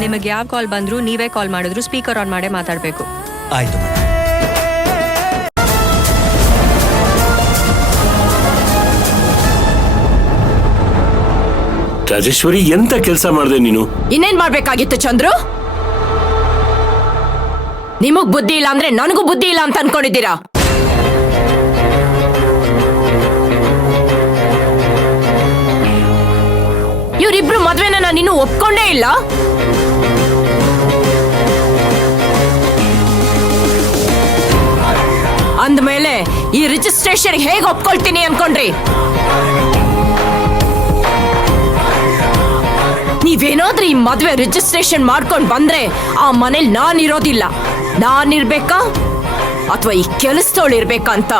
ನಿಮಗೆ ಯಾವ ಕಾಲ್ ಬಂದ್ರು ನೀವೇ ಕಾಲ್ ಮಾಡಿದ್ರು ಸ್ಪೀಕರ್ ಆನ್ ಮಾಡೇ ಮಾತಾಡಬೇಕು. ಆಯ್ತು. ರಾಜೇಶ್ವರಿ, ಎಂತ ಕೆಲಸ ಮಾಡಿದೆ ನೀನು? ಇನ್ನೇನ್ ಮಾಡ್ಬೇಕಾಗಿತ್ತು ಚಂದ್ರು? ನಿಮಗ್ ಬುದ್ಧಿ ಇಲ್ಲ ಅಂದ್ರೆ ನನಗೂ ಬುದ್ಧಿ ಇಲ್ಲ ಅಂತ ಅನ್ಕೊಂಡಿದ್ದೀರಾ? ಇವರಿಬ್ರು ಮದ್ವೆನ ನಾನು ಇನ್ನೂ ಒಪ್ಕೊಂಡೇ ಇಲ್ಲ. ಅಂದ್ಮೇಲೆ ಈ ರಿಜಿಸ್ಟ್ರೇಷನ್ ಹೇಗೆ ಒಪ್ಕೊಳ್ತೀನಿ ಅನ್ಕೊಂಡ್ರಿ? ನೀವೇನಾದ್ರೂ ಈ ಮದ್ವೆ ರಿಜಿಸ್ಟ್ರೇಷನ್ ಮಾಡ್ಕೊಂಡ್ ಬಂದ್ರೆ ಆ ಮನೇಲಿ ನಾನಿರೋದಿಲ್ಲ. ನಾನಿರ್ಬೇಕಾ ಅಥವಾ ಈ ಕೆಲಸದವಳು ಇರ್ಬೇಕಾ ಅಂತ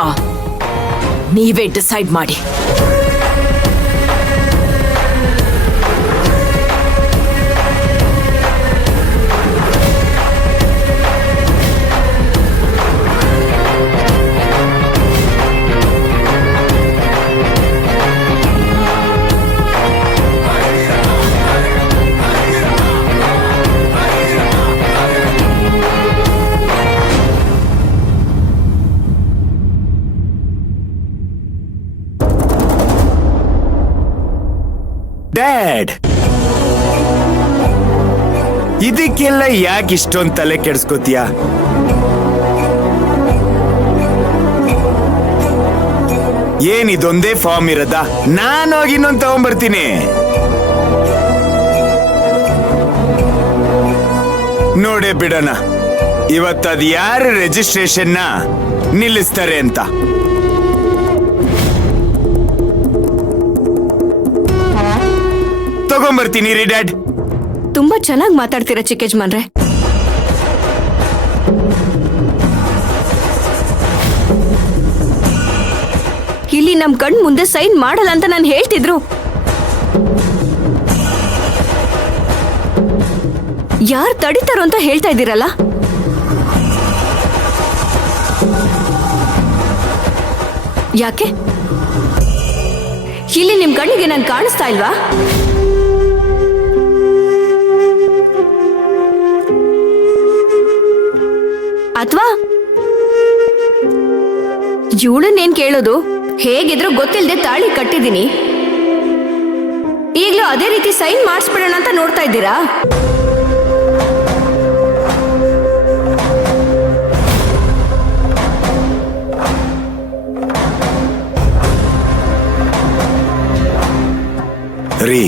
ನೀವೇ ಡಿಸೈಡ್ ಮಾಡಿ. ಡ್ಯಾಡ್, ಇದಕ್ಕೆಲ್ಲ ಯಾಕೆ ಇಷ್ಟೊಂದು ತಲೆ ಕೆಡಿಸ್ಕೋತೀಯ? ಏನಿದೊಂದೇ ಫಾರ್ಮ್ ಇರದ? ನಾನು ಹೋಗಿ ಇನ್ನೊಂದು ತಗೊಂಡ್ಬರ್ತೀನಿ. ನೋಡೇ ಬಿಡೋಣ ಇವತ್ತದು ಯಾರು ರಿಜಿಸ್ಟ್ರೇಷನ್ ನಿಲ್ಲಿಸ್ತಾರೆ ಅಂತ. ತಗೊಂಡ್ಬರ್ತೀನಿ ರೀ ಡ್ಯಾಡ್. ತುಂಬಾ ಚೆನ್ನಾಗಿ ಮಾತಾಡ್ತೀರಾ ಚಿಕ್ಕ ಯಜಮಾನ್ರೆ. ಇಲ್ಲಿ ನಮ್ ಕಣ್ ಮುಂದೆ ಸೈನ್ ಮಾಡಲ್ಲ ಅಂತ ನಾನು ಹೇಳ್ತಿದ್ರು. ಯಾರು ತಡಿತಾರೋ ಅಂತ ಹೇಳ್ತಾ ಇದ್ದೀರಲ್ಲ? ಯಾಕೆ ಇಲ್ಲಿ ನಿಮ್ ಕಣ್ಣಿಗೆ ನಾನು ಕಾಣಿಸ್ತಾ ಇಲ್ವಾ? ಅಥವಾ ಇವಳನ್ನೇನ್ ಕೇಳೋದು? ಹೇಗಿದ್ರು ಗೊತ್ತಿಲ್ಲದೆ ತಾಳಿ ಕಟ್ಟಿದೀನಿ, ಈಗಲೂ ಅದೇ ರೀತಿ ಸೈನ್ ಮಾಡಿಸ್ಬಿಡೋಣ ಅಂತ ನೋಡ್ತಾ ಇದ್ದೀರಾ? ರೀ,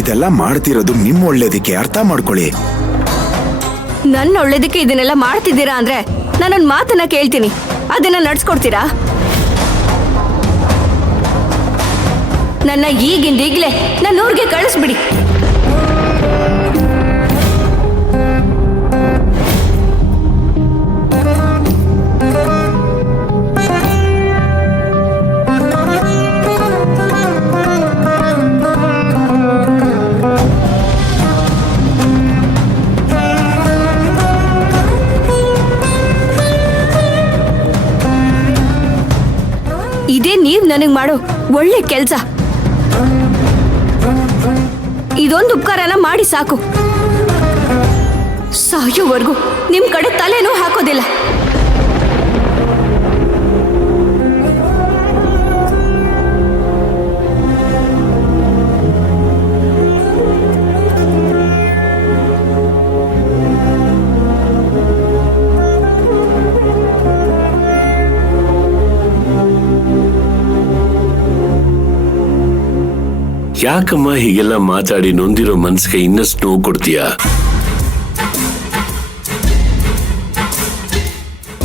ಇದೆಲ್ಲ ಮಾಡ್ತಿರೋದು ನಿಮ್ಮ ಒಳ್ಳೇದಕ್ಕೆ, ಅರ್ಥ ಮಾಡ್ಕೊಳ್ಳಿ. ನನ್ನ ಒಳ್ಳೇದಕ್ಕೆ ಇದನ್ನೆಲ್ಲ ಮಾಡ್ತಿದ್ದೀರಾ ಅಂದ್ರೆ ನಾನೊಂದು ಮಾತನ್ನ ಕೇಳ್ತೀನಿ, ಅದನ್ನ ನಡ್ಸ್ಕೊಡ್ತೀರಾ? ನನ್ನ ಈಗಿಂದೀಗ್ಲೇ ನನ್ನ ಊರಿಗೆ ಕಳಿಸ್ಬಿಡಿ. ಇದೇ ನೀವ್ ನನಗ್ ಮಾಡೋ ಒಳ್ಳೆ ಕೆಲ್ಸ. ಇದೊಂದು ಉಪಕಾರನ ಮಾಡಿ ಸಾಕು. ಸಾಯೋವರೆಗೂ ನಿಮ್ ಕಡೆ ತಲೆನೂ ಹಾಕೋದಿಲ್ಲ. ಯಾಕಮ್ಮ ಹೀಗೆಲ್ಲ ಮಾತಾಡಿ ನೊಂದಿರೋ ಮನ್ಸಿಗೆ ಇನ್ನಷ್ಟು ನೋವು ಕೊಡ್ತೀಯ?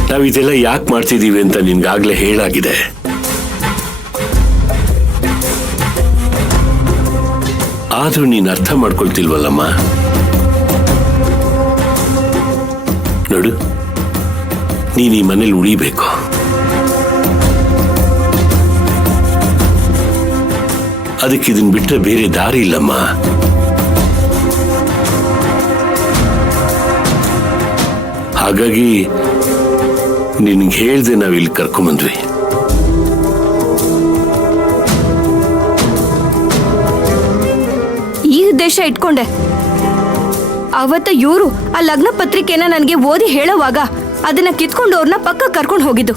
ನಾವಿದೆಲ್ಲ ಯಾಕೆ ಮಾಡ್ತಿದೀವಿ ಅಂತ ನಿನ್ಗಾಗ್ಲೇ ಹೇಳಾಗಿದೆ. ಆದ್ರೂ ನೀನ್ ಅರ್ಥ ಮಾಡ್ಕೊಳ್ತಿಲ್ವಲ್ಲಮ್ಮ. ನೋಡು, ನೀನ್ ಈ ಮನೇಲಿ ಉಳಿಬೇಕು. ಅದಕ್ಕೆ ಇದನ್ ಬಿಟ್ರೆ ಬೇರೆ ದಾರಿ ಇಲ್ಲಮ್ಮ. ಹಾಗಾಗಿ ನಿನ್ಗೆ ಹೇಳ್ದೆ ನಾವಿಲ್ಲಿ ಕರ್ಕೊಂಬಂದ್ವಿ. ಉದ್ದೇಶ ಇಟ್ಕೊಂಡೆ. ಅವತ್ತ ಇವರು ಆ ಲಗ್ನ ಪತ್ರಿಕೆನ ನನಗೆ ಓದಿ ಹೇಳೋವಾಗ ಅದನ್ನ ಕಿತ್ಕೊಂಡು ಅವ್ರನ್ನ ಪಕ್ಕ ಕರ್ಕೊಂಡು ಹೋಗಿದ್ದು.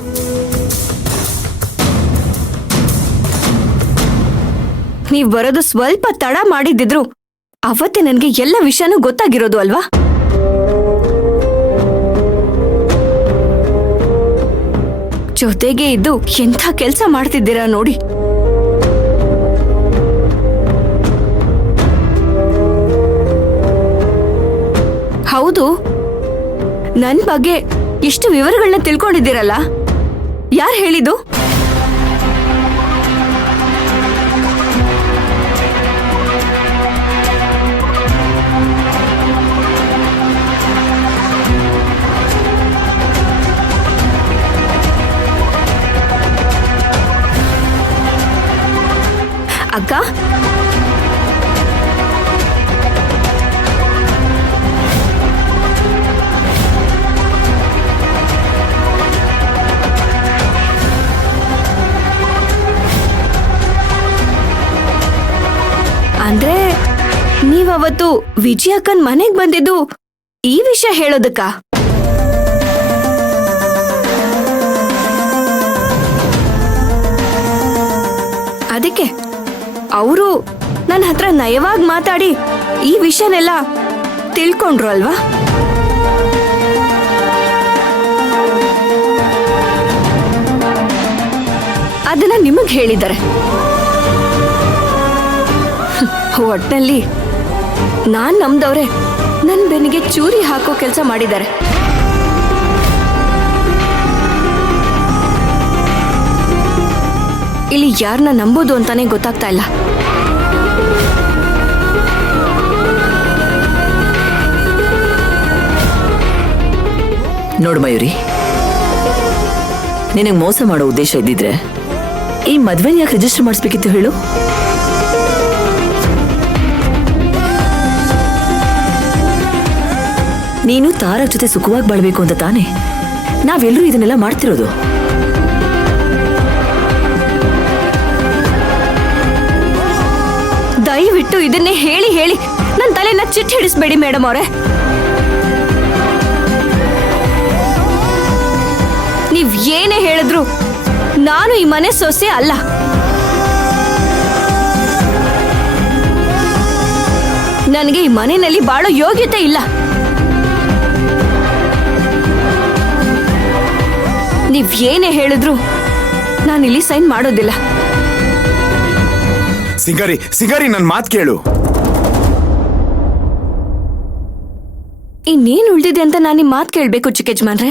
ನೀವ್ ಬರೋದು ಸ್ವಲ್ಪ ತಡ ಮಾಡಿದ್ದಿದ್ರು ಅವತ್ತೇ ನನಗೆ ಎಲ್ಲ ವಿಷಯನೂ ಗೊತ್ತಾಗಿರೋದು ಅಲ್ವಾ? ಜೊತೆಗೆ ಇದ್ದು ಎಂಥ ಕೆಲ್ಸ ಮಾಡ್ತಿದ್ದೀರಾ ನೋಡಿ. ಹೌದು, ನನ್ ಬಗ್ಗೆ ಇಷ್ಟು ವಿವರಗಳನ್ನ ತಿಳ್ಕೊಂಡಿದ್ದೀರಲ್ಲ, ಯಾರು ಹೇಳಿದ್ದು? ಅಕ್ಕ, ಅಂದ್ರೆ ನೀವವತ್ತು ವಿಜಯಕ್ಕನ್ ಮನೆಗ್ ಬಂದಿದ್ದು ಈ ವಿಷಯ ಹೇಳೋದಕ್ಕ? ಅದಕ್ಕೆ ಅವರು ನನ್ನ ಹತ್ರ ನಯವಾಗಿ ಮಾತಾಡಿ ಈ ವಿಷಯನೆಲ್ಲ ತಿಳ್ಕೊಂಡ್ರು ಅಲ್ವಾ? ಅದನ್ನ ನಿಮಗ್ ಹೇಳಿದ್ದಾರೆ. ಒಟ್ನಲ್ಲಿ ನಾನ್ ನಮ್ದವ್ರೆ ನನ್ ಬೆನ್ನಿಗೆ ಚೂರಿ ಹಾಕೋ ಕೆಲಸ ಮಾಡಿದ್ದಾರೆ. ಇಲ್ಲಿ ಯಾರನ್ನ ನಂಬೋದು ಅಂತಾನೆ ಗೊತ್ತಾಗ್ತಾ ಇಲ್ಲ. ನೋಡು ಮಯೂರಿ, ನಿನಗೆ ಮೋಸ ಮಾಡೋ ಉದ್ದೇಶ ಇದ್ದಿದ್ರೆ ಈ ಮದ್ವೆನ ಯಾಕೆ ರಿಜಿಸ್ಟರ್ ಮಾಡಿಸ್ಬೇಕಿತ್ತು ಹೇಳು? ನೀನು ತಾರಕ್ ಜೊತೆ ಸುಖವಾಗಿ ಬಾಳ್ಬೇಕು ಅಂತ ತಾನೆ ನಾವೆಲ್ಲರೂ ಇದನ್ನೆಲ್ಲ ಮಾಡ್ತಿರೋದು. ದಯವಿಟ್ಟು ಇದನ್ನೇ ಹೇಳಿ ಹೇಳಿ ನನ್ನ ತಲೆನ ಚಿಟ್ಟ ಹಿಡಿಸ್ಬೇಡಿ ಮೇಡಮ್ ಅವರೇ. ನೀವ್ ಏನೇ ಹೇಳಿದ್ರು ನಾನು ಈ ಮನೆ ಸೊಸೆ ಅಲ್ಲ. ನನಗೆ ಈ ಮನೆಯಲ್ಲಿ ಬಾಳೋ ಯೋಗ್ಯತೆ ಇಲ್ಲ. ನೀವ್ ಏನೇ ಹೇಳಿದ್ರು ನಾನಿಲ್ಲಿ ಸೈನ್ ಮಾಡೋದಿಲ್ಲ. ಸಿಂಗಾರಿ ನನ್ ಮಾತ್ ಕೇಳು. ಇನ್ನೇನ್ ಉಳ್ದಿದೆ ಅಂತ ನಾನು ನಿಮ್ ಮಾತು ಕೇಳ್ಬೇಕು ಚಿಕ್ಕ ಯಜಮಾನ್ರೆ.